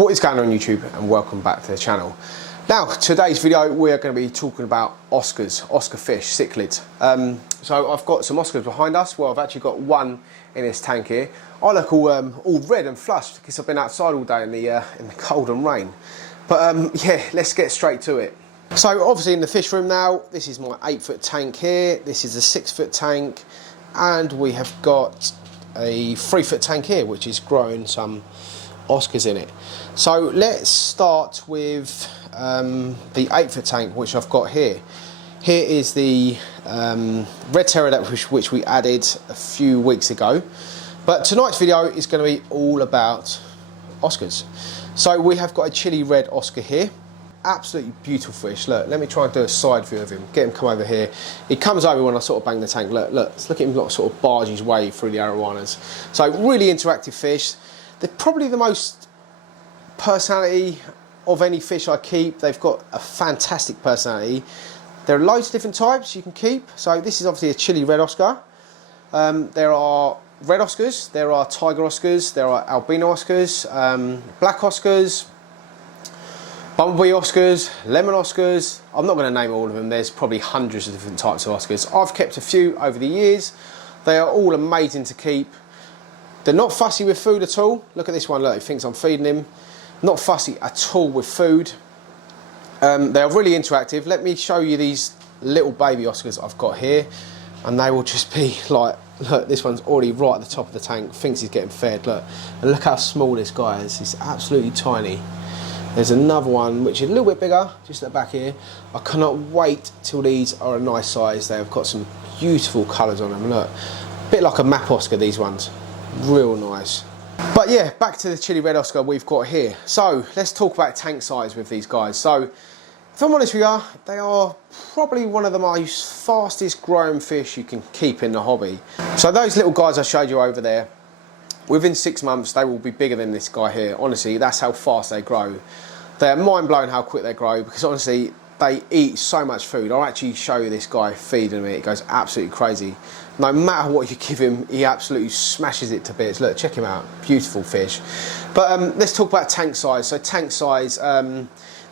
What is going on YouTube, and welcome back to the channel. Now today's video we are going to be talking about Oscars, Oscar fish, cichlids. So I've got some Oscars behind us. Well, I've actually got one in this tank here. I look all red and flushed because I've been outside all day in the cold and rain. But yeah, let's get straight to it. So obviously in the fish room now, this is my 8-foot tank here, this is a 6-foot tank, and we have got a 3-foot tank here which is growing some Oscars in it. So let's start with the 8-foot tank which I've got here. Here is the red pterodactyl which we added a few weeks ago. But tonight's video is going to be all about Oscars. So we have got a chili red Oscar here. Absolutely beautiful fish. Look, let me try and do a side view of him. Get him come over here. He comes over when I sort of bang the tank. Look, let's look at him sort of barge his way through the arowanas. So really interactive fish. They're probably the most personality of any fish I keep. They've got a fantastic personality. There are loads of different types you can keep. So this is obviously a chili red Oscar. There are red Oscars, there are tiger Oscars, there are albino Oscars, black Oscars, bumblebee Oscars, lemon Oscars. I'm not going to name all of them. There's probably hundreds of different types of Oscars. I've kept a few over the years. They are all amazing to keep. They're not fussy with food at all. Look at this one, look, he thinks I'm feeding him. Not fussy at all with food. They are really interactive. Let me show you these little baby Oscars I've got here, and they will just be like, look, this one's already right at the top of the tank, thinks he's getting fed, look. And look how small this guy is, he's absolutely tiny. There's another one which is a little bit bigger, just at the back here. I cannot wait till these are a nice size. They've got some beautiful colours on them, look. A bit like a map Oscar, these ones. Real nice. But yeah, back to the chili red Oscar we've got here. So let's talk about tank size with these guys. So if I'm honest with you, they are probably one of the most fastest growing fish you can keep in the hobby. So those little guys I showed you over there, within 6 months they will be bigger than this guy here. Honestly, that's how fast they grow. They're mind blowing how quick they grow, because honestly they eat so much food. I'll actually show you this guy feeding me. It goes absolutely crazy. No matter what you give him, he absolutely smashes it to bits. Look, check him out, beautiful fish. But let's talk about tank size. So tank size,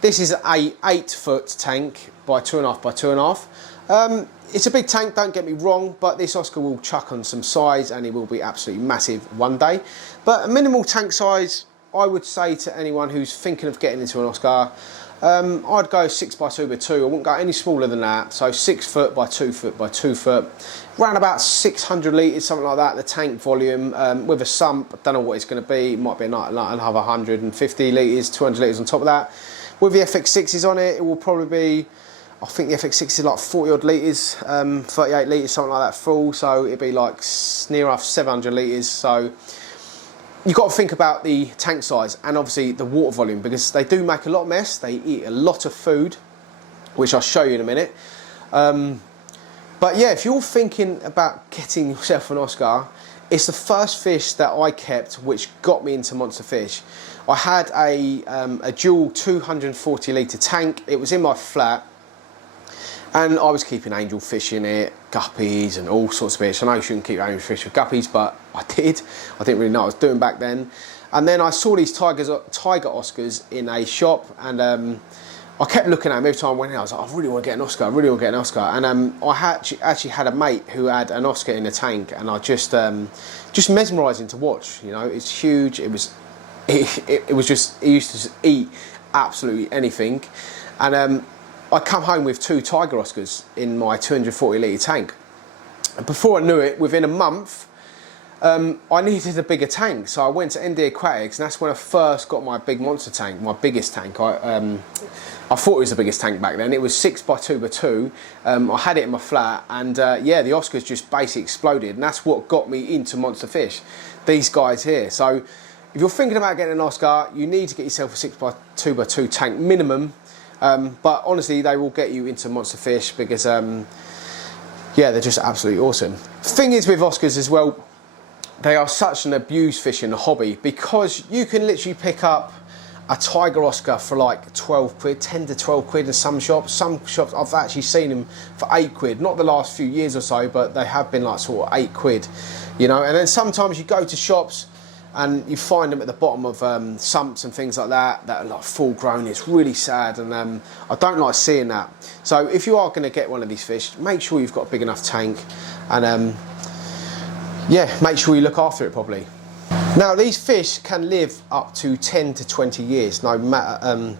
this is a 8-foot tank by 2.5 by 2.5. It's a big tank, don't get me wrong, but this Oscar will chuck on some size and it will be absolutely massive one day. But a minimal tank size, I would say to anyone who's thinking of getting into an Oscar, I'd go 6 by 2 by 2. I wouldn't go any smaller than that. So 6 foot by 2 foot by 2 foot. Around about 600 litres, something like that, the tank volume. With a sump, I don't know what it's going to be. It might be like another 150 litres, 200 litres on top of that. With the FX6s on it, it will probably be, I think the FX6 is like 40 odd litres, 38 litres, something like that full. So it'd be like near enough 700 litres. So you've got to think about the tank size and obviously the water volume, because they do make a lot of mess. They eat a lot of food, which I'll show you in a minute. But yeah, if you're thinking about getting yourself an Oscar, it's the first fish that I kept which got me into monster fish. I had a dual 240 litre tank. It was in my flat, and I was keeping angelfish in it, guppies and all sorts of fish. I know you shouldn't keep angelfish with guppies, but I did. I didn't really know what I was doing back then. And then I saw these tiger Oscars in a shop, and I kept looking at them every time I went in. I was like, I really want to get an Oscar, I really want to get an Oscar. And I actually had a mate who had an Oscar in the tank, and I just mesmerising to watch. You know, it's huge. It was just, he used to just eat absolutely anything. And I come home with 2 tiger Oscars in my 240 litre tank. And before I knew it, within a month, I needed a bigger tank. So I went to ND Aquatics, and that's when I first got my big monster tank, my biggest tank. I thought it was the biggest tank back then. It was 6 by 2 by 2. I had it in my flat, and yeah, the Oscars just basically exploded, and that's what got me into monster fish. These guys here. So if you're thinking about getting an Oscar, you need to get yourself a 6 by 2 by 2 tank minimum. But honestly, they will get you into monster fish because, yeah, they're just absolutely awesome. Thing is with Oscars as well, they are such an abused fish in the hobby, because you can literally pick up a tiger Oscar for like 12 quid, 10 to 12 quid in some shops. Some shops I've actually seen them for 8 quid, not the last few years or so, but they have been like sort of 8 quid, you know. And then sometimes you go to shops and you find them at the bottom of sumps and things like that are like full grown. It's really sad, and I don't like seeing that. So if you are going to get one of these fish, make sure you've got a big enough tank, and yeah, make sure you look after it properly. Now these fish can live up to 10 to 20 years, no matter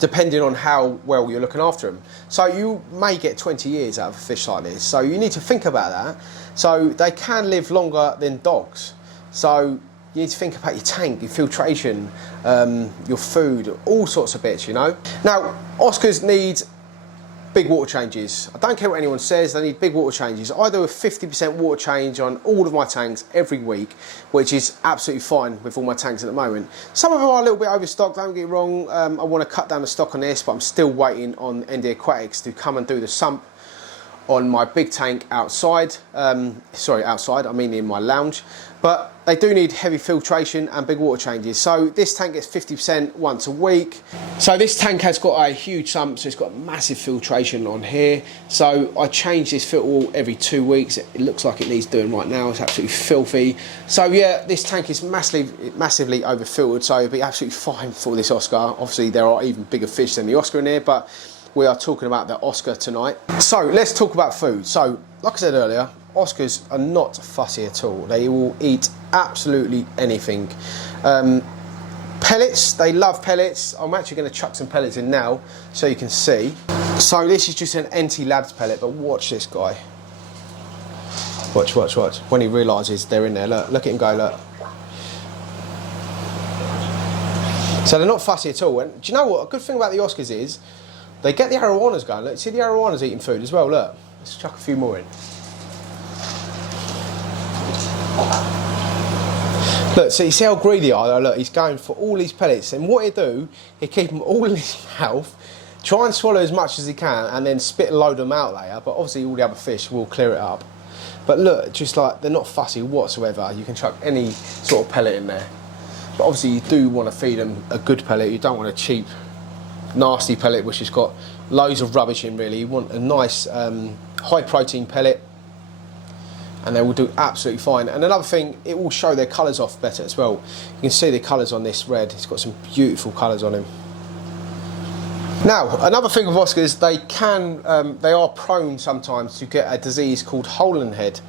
depending on how well you're looking after them. So you may get 20 years out of a fish like this, so you need to think about that. So they can live longer than dogs, so you need to think about your tank, your filtration, your food, all sorts of bits, you know. Now Oscars need big water changes. I don't care what anyone says, they need big water changes. I do a 50% water change on all of my tanks every week, which is absolutely fine with all my tanks at the moment. Some of them are a little bit overstocked, don't get me wrong. I want to cut down the stock on this, but I'm still waiting on ND Aquatics to come and do the sump on my big tank outside. Sorry, outside, I mean in my lounge. But they do need heavy filtration and big water changes. So this tank gets 50% once a week. So this tank has got a huge sump, so it's got massive filtration on here. So I change this filter wall every 2 weeks. It looks like it needs doing right now. It's absolutely filthy. So yeah, this tank is massively overfiltered, so it'll be absolutely fine for this Oscar. Obviously there are even bigger fish than the Oscar in here, but we are talking about the Oscar tonight. So let's talk about food. So like I said earlier, Oscars are not fussy at all. They will eat absolutely anything. Pellets, they love pellets. I'm actually going to chuck some pellets in now so you can see. So this is just an NT Labs pellet, but watch this guy. Watch. When he realises they're in there, look at him go, look. So they're not fussy at all. And do you know what? A good thing about the Oscars is they get the arowanas going. Look, see the arowanas eating food as well, look. Let's chuck a few more in. Look, so you see how greedy they are though? Look, he's going for all these pellets, and what he'll do, he'll keep them all in his mouth, try and swallow as much as he can, and then spit and load them out later, but obviously all the other fish will clear it up. But look, just like, they're not fussy whatsoever. You can chuck any sort of pellet in there. But obviously you do want to feed them a good pellet. You don't want a cheap, nasty pellet which has got loads of rubbish in really. You want a nice high protein pellet, and they will do absolutely fine. And another thing, it will show their colours off better as well. You can see the colours on this red. It's got some beautiful colours on him. Now, another thing with Oscars, they are prone sometimes to get a disease called hole in the head.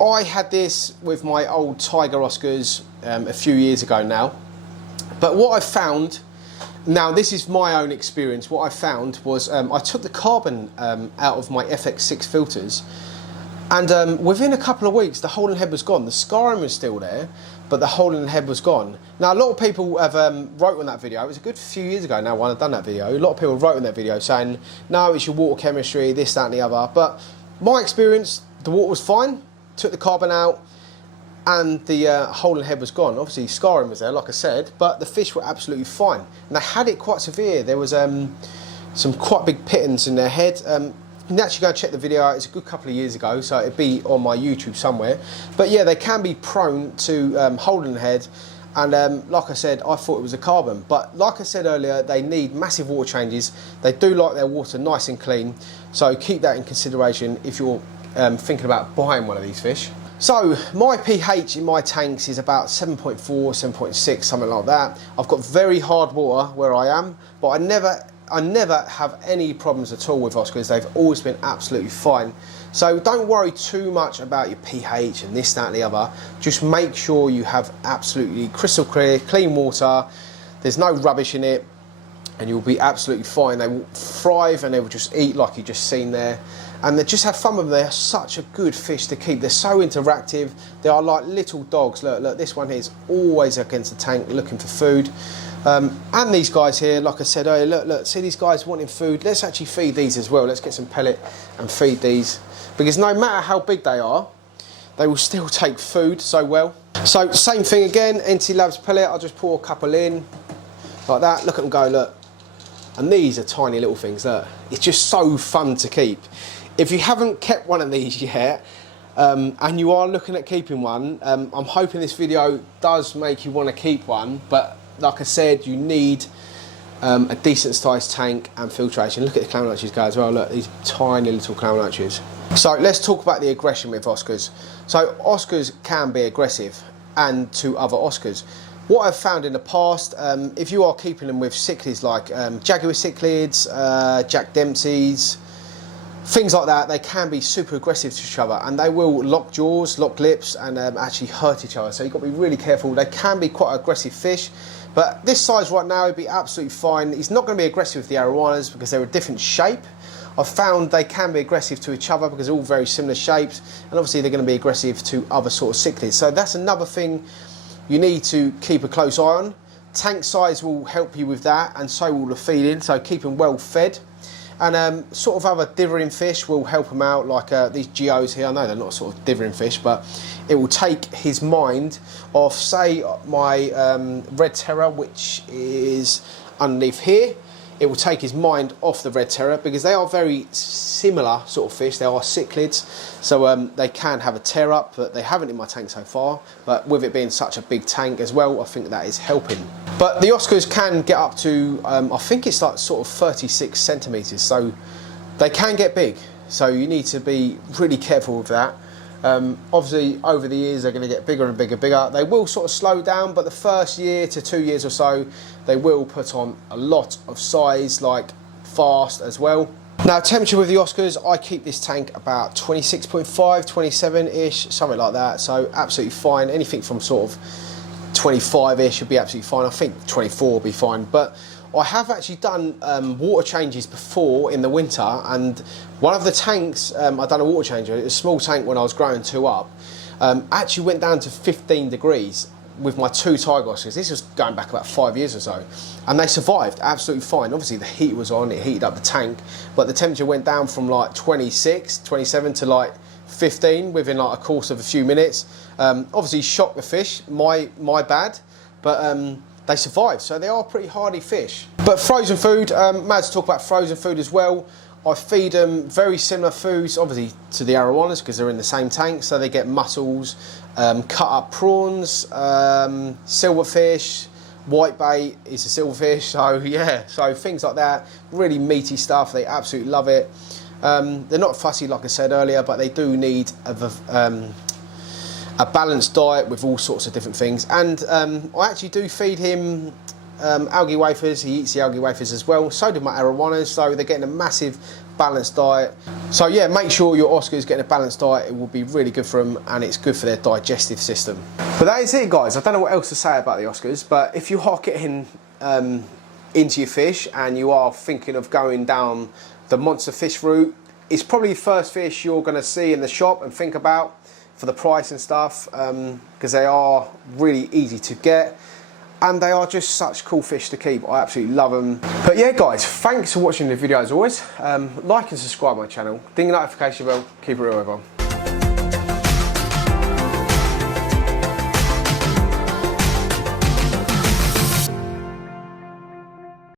I had this with my old Tiger Oscars a few years ago now. But what I found, now this is my own experience, what I found was I took the carbon out of my FX6 filters, and within a couple of weeks the hole in the head was gone. The scarring was still there, but the hole in the head was gone. Now a lot of people have wrote on that video, it was a good few years ago now when I'd done that video, a lot of people wrote on that video saying, no, it's your water chemistry, this, that and the other. But my experience, the water was fine, took the carbon out, and the hole in the head was gone. Obviously scarring was there, like I said, but the fish were absolutely fine. And they had it quite severe. There was some quite big pittance in their head. You can actually go check the video out. It's a good couple of years ago, so it'd be on my YouTube somewhere. But yeah, they can be prone to hole in the head, and like I said, I thought it was a carbon. But like I said earlier, they need massive water changes. They do like their water nice and clean, so keep that in consideration if you're thinking about buying one of these fish. So my pH in my tanks is about 7.4, 7.6, something like that. I've got very hard water where I am, but I never have any problems at all with Oscars. They've always been absolutely fine. So don't worry too much about your pH and this, that and the other. Just make sure you have absolutely crystal clear, clean water. There's no rubbish in it, and you'll be absolutely fine. They will thrive and they will just eat like you just seen there. And they just have fun with them. They're such a good fish to keep. They're so interactive. They are like little dogs. Look, this one here is always against the tank looking for food. And these guys here, like I said earlier, look, see these guys wanting food. Let's actually feed these as well. Let's get some pellet and feed these. Because no matter how big they are, they will still take food so well. So same thing again, NT Labs pellet. I'll just pour a couple in, like that. Look at them go, look. And these are tiny little things, look. It's just so fun to keep. If you haven't kept one of these yet, and you are looking at keeping one, I'm hoping this video does make you want to keep one, but like I said, you need a decent sized tank and filtration. Look at the clown roaches go as well, look, these tiny little clown roaches. So let's talk about the aggression with Oscars. So Oscars can be aggressive, and to other Oscars. What I've found in the past, if you are keeping them with cichlids like Jaguar cichlids, Jack Dempsey's, things like that, they can be super aggressive to each other, and they will lock jaws, lock lips, and actually hurt each other. So you've got to be really careful. They can be quite aggressive fish, but this size right now would be absolutely fine. He's not going to be aggressive with the arowanas because they're a different shape. I've found they can be aggressive to each other because they're all very similar shapes, and obviously they're going to be aggressive to other sort of cichlids. So that's another thing you need to keep a close eye on. Tank size will help you with that, and so will the feeding, so keep them well fed. And sort of other dithering fish will help them out, like these geos here. I know they're not sort of dithering fish, but it will take his mind off, say, my red terror, which is underneath here. It will take his mind off the red terror because they are very similar sort of fish. They are cichlids, so they can have a tear up, but they haven't in my tank so far. But with it being such a big tank as well, I think that is helping. But the Oscars can get up to, I think it's like sort of 36 centimetres, so they can get big. So you need to be really careful with that. Obviously, over the years, they're going to get bigger and bigger, bigger. They will sort of slow down, but the first year to 2 years or so, they will put on a lot of size, like fast as well. Now, temperature with the Oscars, I keep this tank about 26.5, 27-ish, something like that. So absolutely fine. Anything from sort of 25-ish would be absolutely fine. I think 24 will be fine. But I have actually done water changes before in the winter, and one of the tanks, I've done a water change. It was a small tank when I was growing 2 up, actually went down to 15 degrees with my 2 tiger Oscars. This was going back about 5 years or so, and they survived absolutely fine. Obviously the heat was on, it heated up the tank, but the temperature went down from like 26, 27 to like 15 within like a course of a few minutes. Obviously shocked the fish, my bad, but they survive, so they are pretty hardy fish. But frozen food, mad to talk about frozen food as well. I feed them very similar foods, obviously, to the arowanas because they're in the same tank, so they get mussels, cut up prawns, silverfish, whitebait is a silverfish, so yeah, so things like that, really meaty stuff, they absolutely love it. They're not fussy, like I said earlier, but they do need a balanced diet with all sorts of different things. And I actually do feed him algae wafers. He eats the algae wafers as well. So do my arowanas, so they're getting a massive balanced diet. So yeah, make sure your Oscar's getting a balanced diet. It will be really good for them, and it's good for their digestive system. But that is it, guys. I don't know what else to say about the Oscars, but if you are getting into your fish and you are thinking of going down the monster fish route, it's probably the first fish you're going to see in the shop and think about for the price and stuff, because they are really easy to get, and they are just such cool fish to keep. I absolutely love them. But yeah, guys, thanks for watching the video as always. Like and subscribe my channel, ding the notification bell, keep it real everyone.